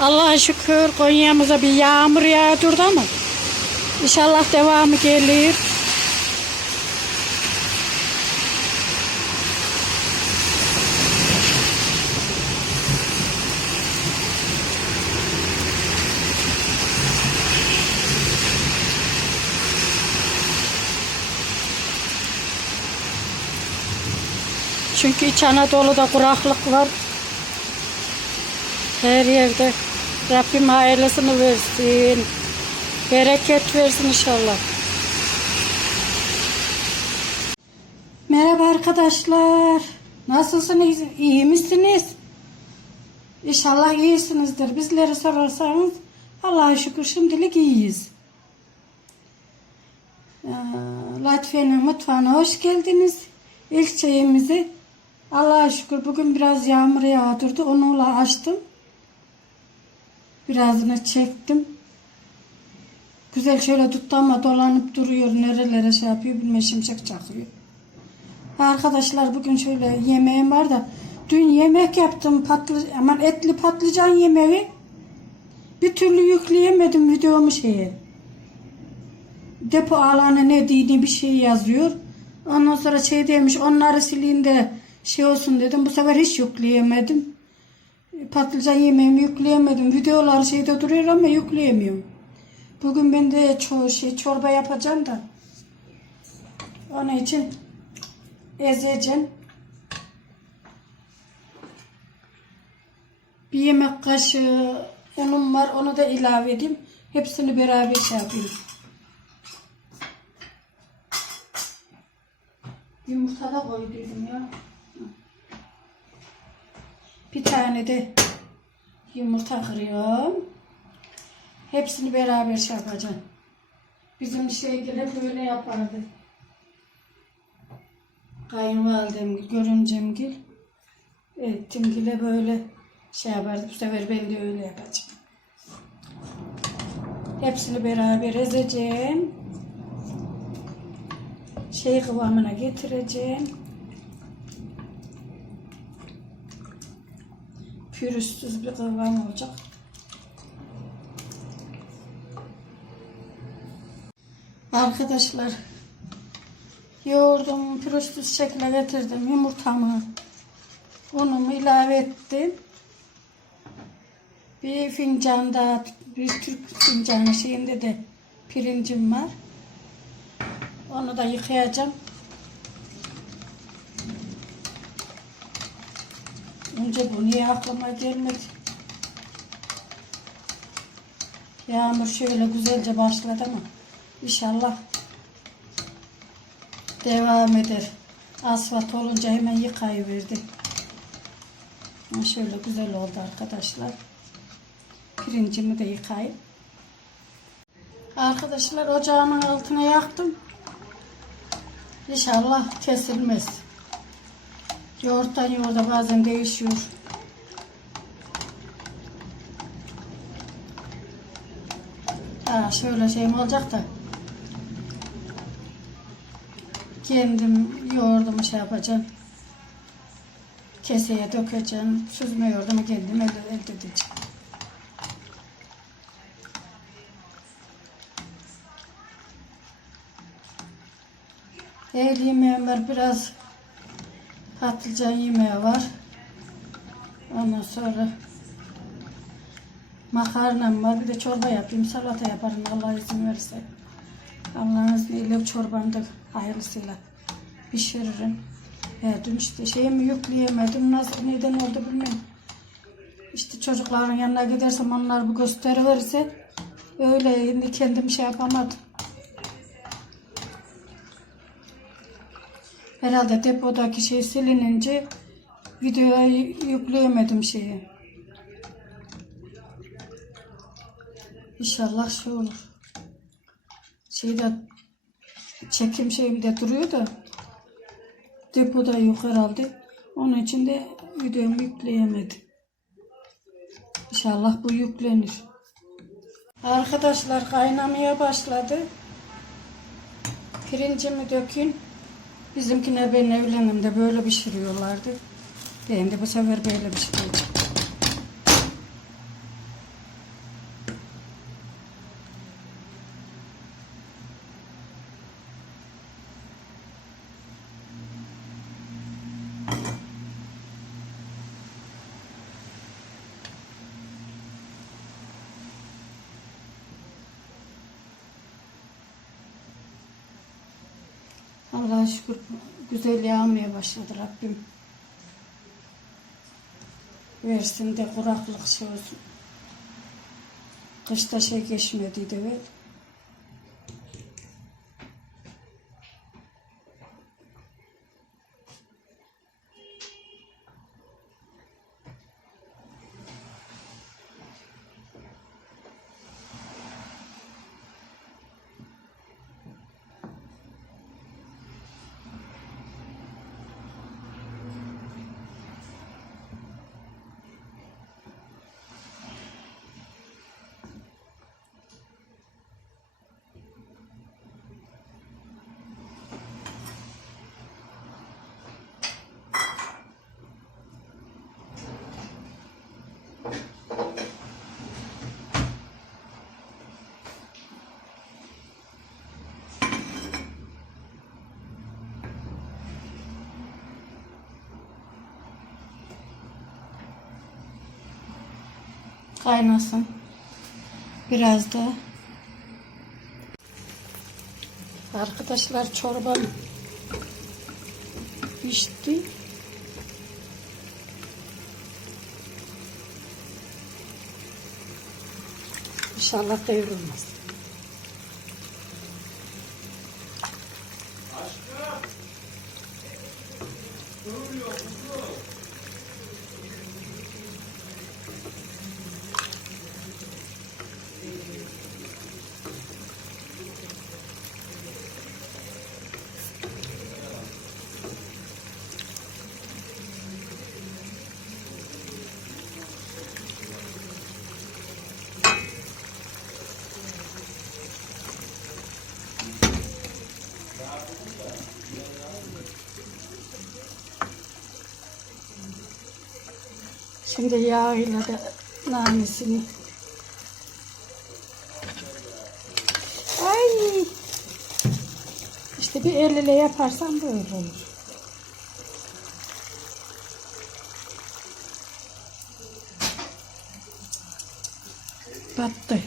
Allah'a şükür Konya'mıza bir yağmur yağdırdı ama inşallah devamı gelir. Çünkü İç Anadolu'da kuraklık var. Her yerde. Rabbim hayırlısını versin. Bereket versin inşallah. Merhaba arkadaşlar. Nasılsınız? İyi misiniz? İnşallah iyisinizdir. Bizleri sorarsanız Allah'a şükür şimdilik iyiyiz. Ee, Latviye'nin mutfağına hoş geldiniz. İlk çayımızı Allah'a şükür bugün biraz yağmur yağdırdı. Onunla açtım. Birazını çektim. Güzel şöyle tuttu ama dolanıp duruyor. Nerelere şey yapıyor bilmem şimşek çakıyor. Arkadaşlar bugün şöyle yemeğim var da dün yemek yaptım patlı aman etli patlıcan yemeği. Bir türlü yükleyemedim videomu şeye. Depo alanı ne diyeni bir şey yazıyor. Ondan sonra şey demiş onları sileyim de şey olsun dedim. Bu sefer hiç yükleyemedim. Patlıcan yemeğimi yükleyemedim. Videolar şeyde duruyor ama yükleyemiyorum. Bugün ben de ço şey, çorba yapacağım da. Onun için ezeceğim. Bir yemek kaşığı unum var. Onu da ilave edeyim. Hepsini beraber şey yapayım. Yumurta da koyduydum ya. Bir tane de yumurta kırıyorum. Hepsini beraber şey yapacağım. Bizim şey hep böyle yapardı. Kayınvalidem, görümcemgil. Ettimgile böyle şey yapardı. Bu sefer ben de öyle yapacağım. Hepsini beraber ezeceğim. Şey kıvamına getireceğim. Pürüzsüz bir kıvam olacak. Arkadaşlar yoğurdum pürüzsüz şekle getirdim yumurtamı unumu ilave ettim. Bir fincan da bir Türk fincanı şeyinde de pirincim var. Onu da yıkayacağım önce bu niye aklıma gelmedi yağmur şöyle güzelce başladı ama İnşallah devam eder. Asfalt olunca hemen yıkayıverdi. Şöyle güzel oldu arkadaşlar. Pirincimi de yıkayayım. Arkadaşlar ocağımın altına yaktım. İnşallah kesilmez. Yoğurttan yoğurda bazen değişiyor. Ha, şöyle şeyim olacak da kendim yoğurdumu şey yapacağım. Keseye dökeceğim. Süzme yoğurdumu kendim elde, elde edeceğim. Yemeğim var. Biraz patlıcan yemeği var. Ondan sonra makarnam var. Bir de çorba yapayım. Salata yaparım Allah izin verirse. Allah'ın izniyle çorbamı da hayırlısıyla pişiririm. E, dün işte şeyimi yükleyemedim. Nasıl neden oldu bilmiyorum. İşte çocukların yanına gidersem onlar bu gösteriverirse öyle şimdi kendim şey yapamadım. Herhalde depodaki şey silinince videoya yükleyemedim şeyi. İnşallah şey olur. Şeyde çekim şeyimde duruyor da depoda yok herhalde. Onun için de videomu yükleyemedim. İnşallah bu yüklenir. Arkadaşlar kaynamaya başladı. Pirincimi dökün. Bizimkiler ben evlenimde böyle pişiriyorlardı. Ben de bu sefer böyle pişireceğim. Allah'a şükür güzel yağmaya başladı Rabbim. Versin de kuraklık şey olsun. Kışta şey geçmediydi ve kaynasın. Biraz da Arkadaşlar çorbam pişti. İnşallah devrilmez. Şimdi yağıyla da nanesini. Ay. İşte bir el ile yaparsan böyle olur. Battı.